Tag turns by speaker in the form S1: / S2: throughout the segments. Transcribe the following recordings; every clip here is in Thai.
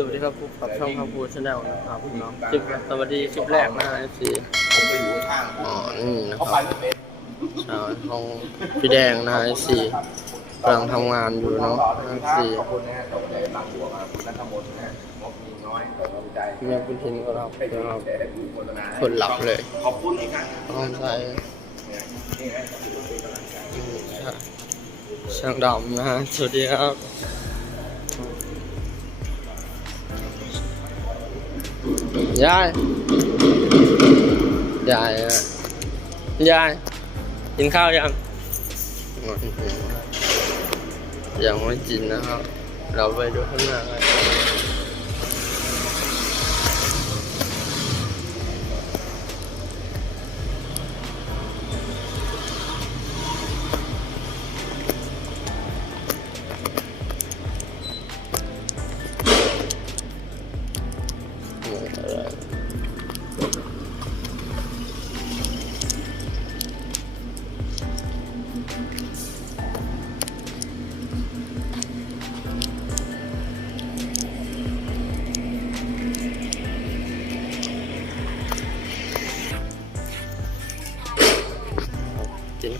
S1: สวัสดีครับพบกับช่องคำพูชาแนลนะครับพี่น้องคลิปสวัสดีคลิปแรกนะฮะ FC
S2: ผมไปอยู่ข้าง
S1: อ๋อนี่นะค
S2: เขา
S1: รับ
S2: ไปไม่เป็น
S1: ชาวห้องพี่แดงนะฮะ FC กำลังทำงานอยู่เนาะ FC
S2: ขอบคุณนะฮะตกใจบางบัวครับนัทมนต์นะฮะงบมีน้อยแต่เราใจ
S1: เมียคุณทินก็รับ
S2: ให้ดู
S1: นะครับ
S2: แต่ดูโฆษณา
S1: คนหลับเลย
S2: ขอบคุณอีกครั้ง
S1: ห้องใช้
S2: เนี่ยนี่ฮะถือว่าเป็นกำลังใจ
S1: ช่างดำนะฮะสวัสดีครับ ยายยายอะยายกินข้า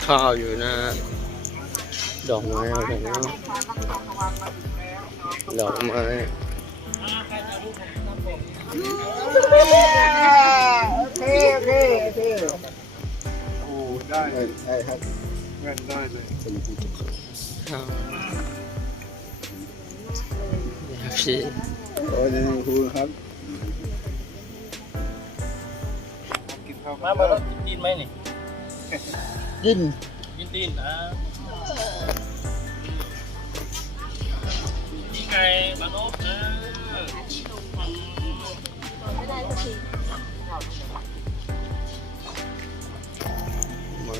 S1: ข้าวอยู่นะ ดอกไม้อะไรนะดอกไม้
S3: โอเคโอเคโอเค
S4: โอ้ได้เลย
S3: ใช่ครับ
S4: เงินได้เลย
S1: ครับพี่
S3: โอ้ยนี่ครูครับ
S4: กินข้าว
S5: มามาต้องกินดินไหมนี่
S3: กิน
S5: กินดินอะนี่ไก่บานอบนะ
S1: มา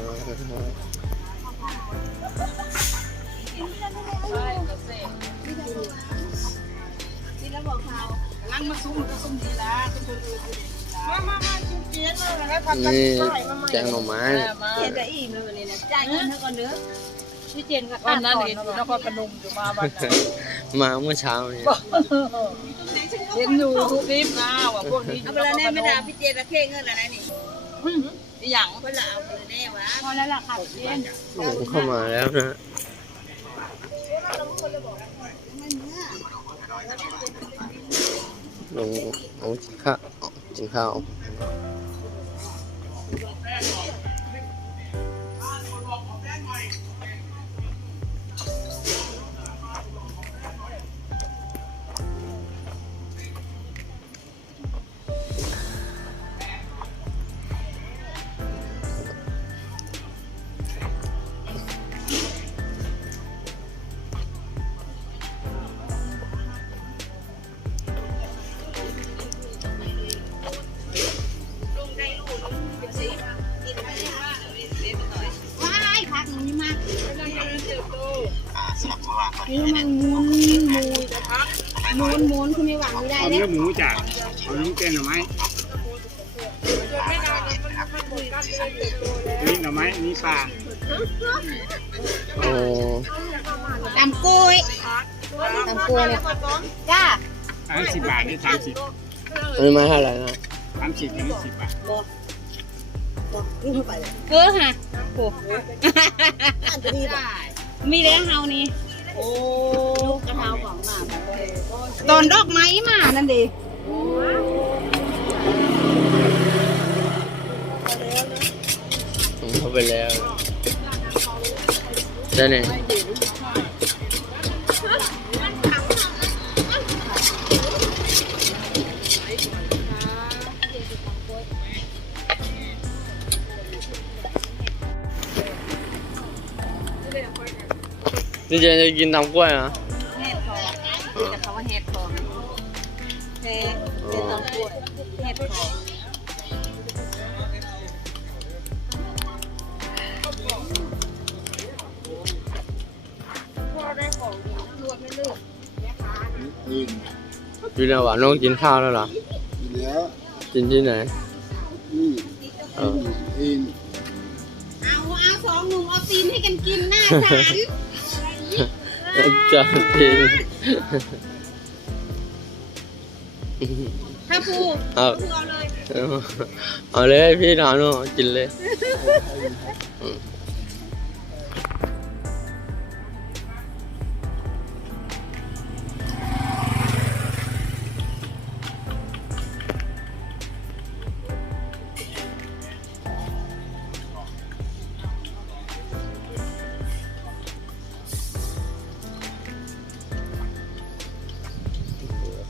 S3: นั่งมาซุ้มก็ซุ้มดีละทุกคนดูดีละ มามามาจุ๊บเจี๊ยบเลยนะผัดกัน
S1: นี่
S3: ใส่มาใหม่
S1: แกงหน่อไม้
S3: เจี๊ยบจะอิ่มเลยนี่นะจ่ายเงินเท่ากันเนื้อพี่เจนกับ
S6: วันนั้นเห็นอยู่นครพนมอยู่มาบ้านไหน
S1: มาเมื่อเช้าเนี่ย
S6: เห็นอยู่ทุกคลิปนะว่าพวกนี้อ
S3: เอา
S6: ยู่
S3: ไป
S6: นค
S3: แล้ว
S6: ร
S3: แน่
S6: พ
S3: ไม่
S6: น
S3: ด่ามพี่เจนละเค้เงินอะไรนี่
S6: อีหยัง
S3: คนละเอาไปแน่วะ
S6: พอแล้วล่ะค่ะเจน
S1: หลงเข้ามาแล้วนะลงลงกินข้าว กินข้าว
S3: ว้
S4: เอา
S3: เนี่
S4: เนื้
S3: ย
S4: อหมูจ้ะเอาน้ำแกงหน่อไม้นี่หน่อไม้นี่ปลา
S1: โอ้
S3: ตำกล้วยตำกล้วยเลยจ้า
S4: อันนั้นสิบบาทนี่สามสิบ
S1: อันนี้ไม้เท่าไหร่นะ
S4: สามสิบนี่สิบบาท
S3: เออฮะโอ้มีแล้วเฮานี่ โอ้ลูกกระเทาของหมาตอนดอกไม้มานั่นดิ
S1: ผมเข้าไปแล้วได้เนี่ย นี่เจนจะกินตำกล้วยเหรอ
S3: เห็ดทองจะเขาว่าเห็ดทองเห็ดเห็ดตำกล้วยเห็ดทองพ่อได้ของดีรวดไม่เลือก
S2: ยิง
S1: พี่นาวาน้องกินข้าวแล้วเหรอ
S2: แล้ว
S1: กินที่ไหน
S2: นี่
S1: เออ
S2: ยิง
S3: เอาเอาสองหนุ่มเอาตีนให้กันกินหน้าศาล
S1: จะกิน
S3: ถ้าปู
S1: ครับ
S3: ปูเอาเลย
S1: เอาเลยพี่ถามหนูกินเลย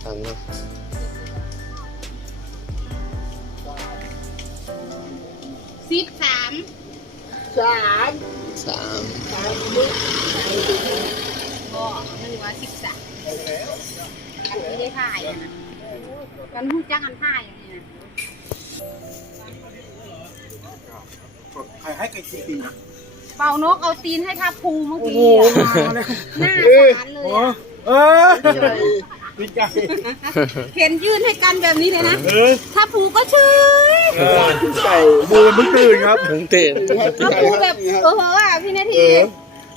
S1: อืมทันเนาะ
S3: สิบสาม
S6: สาม
S1: สาม
S3: ก็มันว่าสิบสามกันไม่ได้ถ่ายอะนะกันหูจักกันถ่ายอย่างนี้นะ
S2: ใครให้ไก่กี่ปีนะ
S3: เป่านกเอาตีนให้ทับภูเมื่อกี้อะหน้าสารเลยอะ
S2: เออ ดีใจ
S3: เห็นยื่นให้กันแบบนี้เลยนะ
S2: เออ
S3: ทับภูก็เฉย
S2: ไก่บูนเพิ่งตื่นครับ
S1: เพิ่งตื่น
S3: ทับภูแบบเออเหอะอะพี่นา
S2: เอ
S3: ที
S2: อ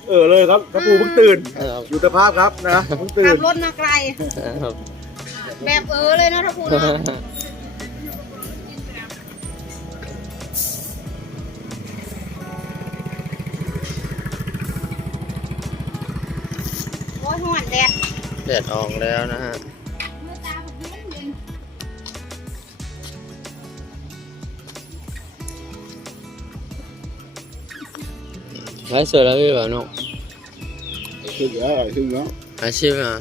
S2: เออเลยครับกระปูเพิ่งตื่น
S1: ครับ
S2: อยู่สภาพครับนะเพิ่งตื่
S3: ขั
S2: น
S3: บรถมาไกล
S1: ครับ
S3: แบบเออเลยนะทับภูเนาะ ด
S1: แดดออกแล้วนะฮะ
S3: เมื่อตาผมเย็นเย็น
S1: ไลฟ์สดแล้วพี่บ่าวนก
S2: ขึ้นแล้วขึ้นแล้ว
S1: อาชีพอะ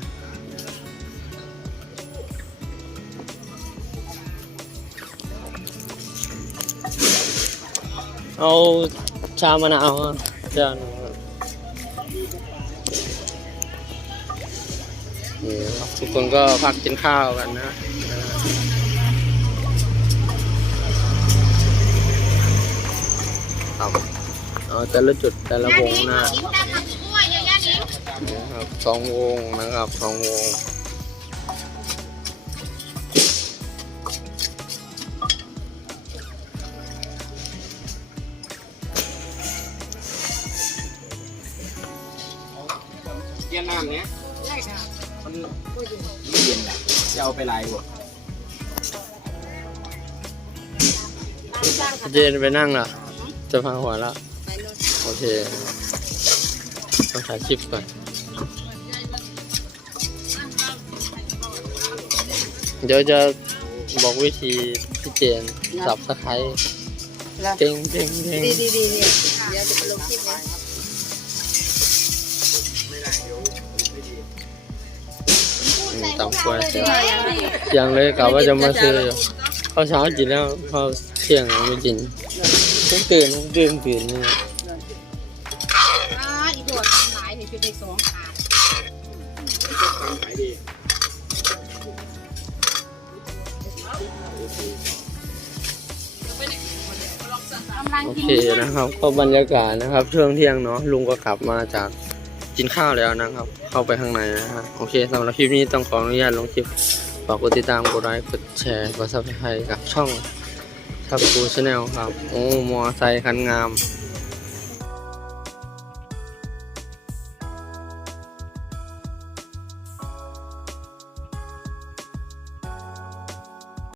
S1: เอาชามะนาวอะจานหนึ่ นี่ครับทุกคนก็พักกินข้าวกันนะครับเอาแต่ละจุดแต่ละวงนะ
S3: นะ
S1: ครับสองวงนะครับสองวง
S2: เย็นน้ำเนี้ย มันไม่เย็นอะจะเอาไปลายบ่
S1: เจนไปนั่งล่ะจะพังหัวแล้วโอเคต้องถ่ายคลิปก่อนเดี๋ยวจะบอกวิธีพี่เจนสับสไครเด้งเด้งเด้ง
S6: ดีดีดีเนี่ยเดี๋ยวจะไปลงคลิปนะ
S1: ตามกล้วยยังเลยกะว่าจะมาซื้ออยู่ข้าวเช้ากินแล้วข้าวเที่ยงยังไม่กินเพิ่งตื่นเพิ่งตื่นตื่นนี่
S3: อ่าอีโดดทำหลายนี่คือได้สองขาด
S2: ขายดี
S3: กำลัง
S1: โอ
S3: กิน
S1: เคนะครับ ก็บรรยากาศนะครับ ช่วงเที่ยงเนาะลุงก็กลับมาจาก กินข้าวแล้วนะครับ เข้าไปข้างในนะฮะโอเคสำหรับคลิปนี้ต้องขออนุญาตลงคลิปฝากกดติดตามกดไลค์กดแชร์กดซับสไครต์กับช่องทับกูชาแนลครับ โอ้มอไซค์คันงาม